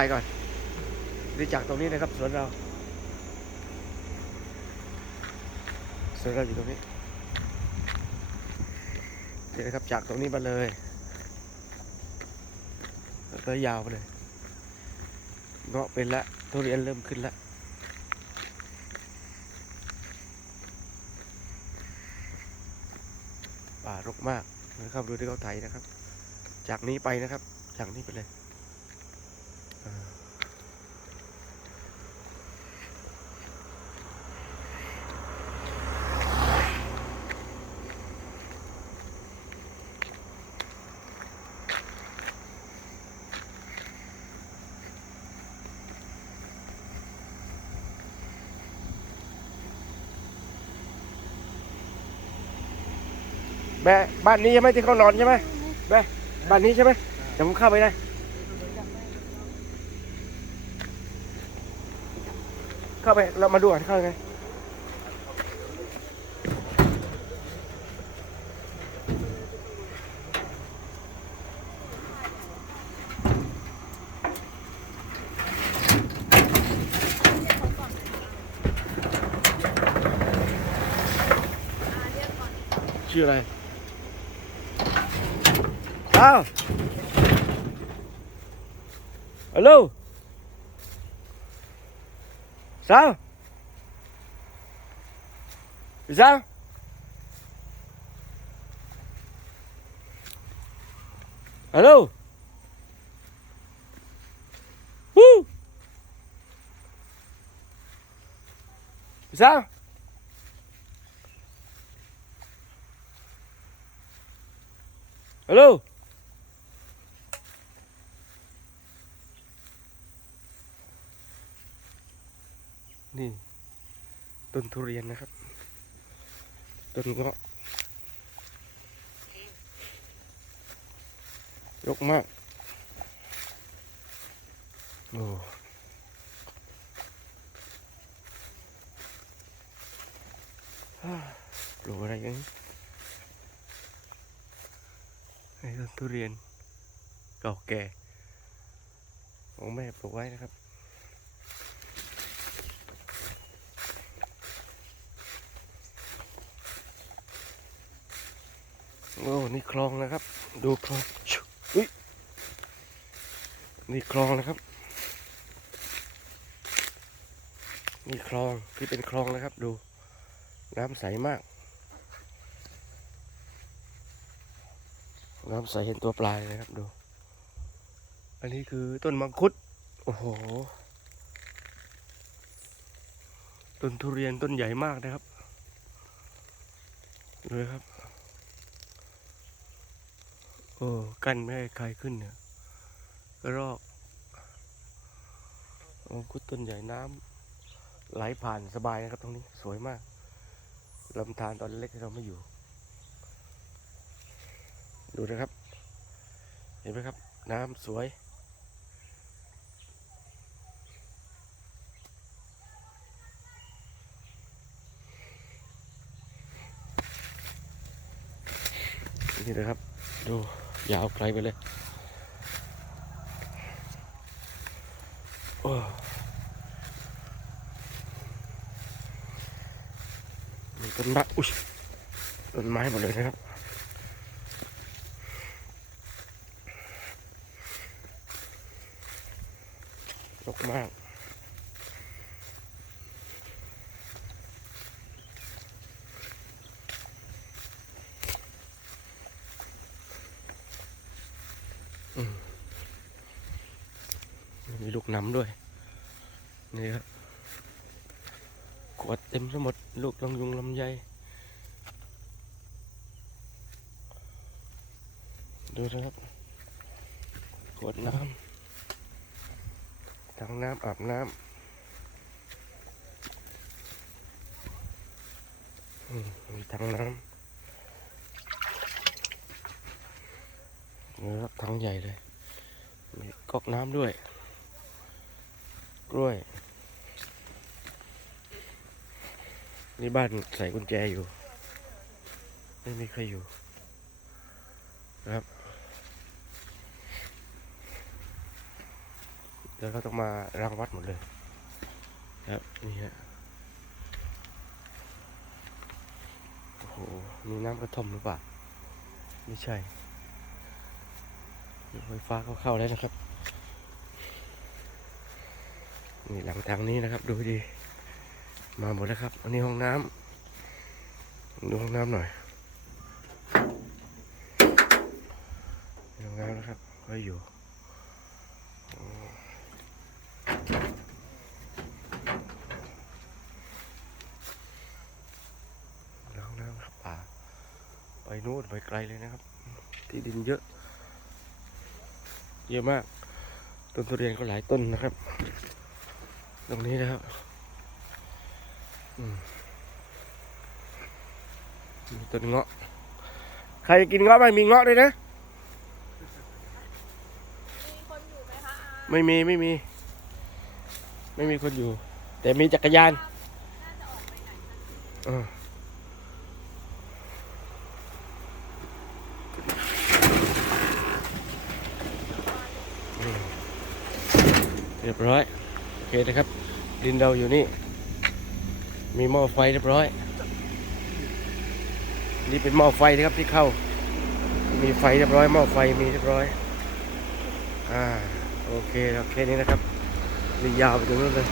ถ่ายก่อนนี่จากตรงนี้นะครับสวนเราสวนเราอยู่ตรงนี้นี่นะครับจากตรงนี้มาเลยแล้วก็ยาวไปเลยเงาะเป็นละทุเรียนเริ่มขึ้นละป่ารกมากนะครับดูที่เขาไถนะครับ จากนี้ไปนะครับ จากนี้ไปเลย แม่บ้านนี้ใช่ไหมที่เขานอนใช่ไหมแม่บ้านนี้ใช่ไหมเดี๋ยวผมเข้าไปนะ เข้าไป เรามาดูกันเข้าไงชื่ออะไร อ้าว ฮัลโหล สาวพี่สาวฮัลโหลฮู้พี่สาว ฮัลโหลนี่ ต้นทุเรียนนะครับ ต้นเงาะยกมาก โอ้ปลูกอะไรกันไอ้ต้นทุเรียนเก่าแก่ของแม่ปลูกไว้นะครับ โอ้นี่คลองนะครับ ดูคลองชุอุ้ยนี่คลองนะครับนี่คลองที่เป็นคลองนะครับ ดูน้ำใสมาก น้ำใสเห็นตัวปลายเลยครับดู อันนี้คือต้นมังคุด โอ้โห ต้นทุเรียนต้นใหญ่มากนะครับดูเลยครับ โอ้กันไม่ให้ใครขึ้นเนี่ยกระรอกมังคุดต้นใหญ่น้ำไหลผ่านสบายนะครับตรงนี้สวยมากลำธารตอนเล็กที่เราไม่อยู่ ดูนะครับ เห็นไหมครับ น้ำสวยนี่นะครับ ดู ยาวไกลไปเลยโอ้มีต้นไม้อุ้ยต้นไม้หมดเลยนะครับรกมาก มีลูกน้ำด้วย นี่ครับขวดเต็มทั้งหมด ลูกลำยุงลำไยดูนะครับขวดน้ำถังน้ำอาบน้ำอืมมีถังน้ำนี่ครับถังใหญ่เลยมีก๊อกน้ำด้วย กล้วย นี่บ้านใส่กุญแจอยู่ ไม่มีใครอยู่นะครับเดี๋ยวเขาต้องมารังวัดหมดเลยครับนี่ฮะโอ้โหมีน้ำกระท่อมหรือเปล่า ไม่ใช่ไฟฟ้าเข้าเข้าแล้วนะครับ นี่หลังทางนี้นะครับ ดูดี มาหมดแล้วครับ อันนี้ห้องน้ำดูห้องน้ำหน่อยห้องน้ำนะครับก็อยู่ห้องน้ำครับป่าไปนู่นไปไกลเลยนะครับ ที่ดินเยอะ เยอะมาก ต้นทุเรียนก็หลายต้นนะครับ ตรงนี้นะครับอืมมีต้นเงาะ ใครจะกินเงาะไหมมีเงาะด้วยนะ มีคนอยู่ไหมคะอาไม่มีไม่มี ไม่มีคนอยู่ แต่มีจักรยานน่าจะออกไปไหนกันเอออืมเรียบร้อยโอ เคนะครับ ดินเราอยู่นี่ มีหม้อไฟเรียบร้อย นี่เป็นหม้อไฟนะครับที่เข้า มีไฟเรียบร้อยหม้อไฟมีเรียบร้อย อ่า โอเคโอเคนี้นะครับนี่ยาวไปถึงนู้นเลย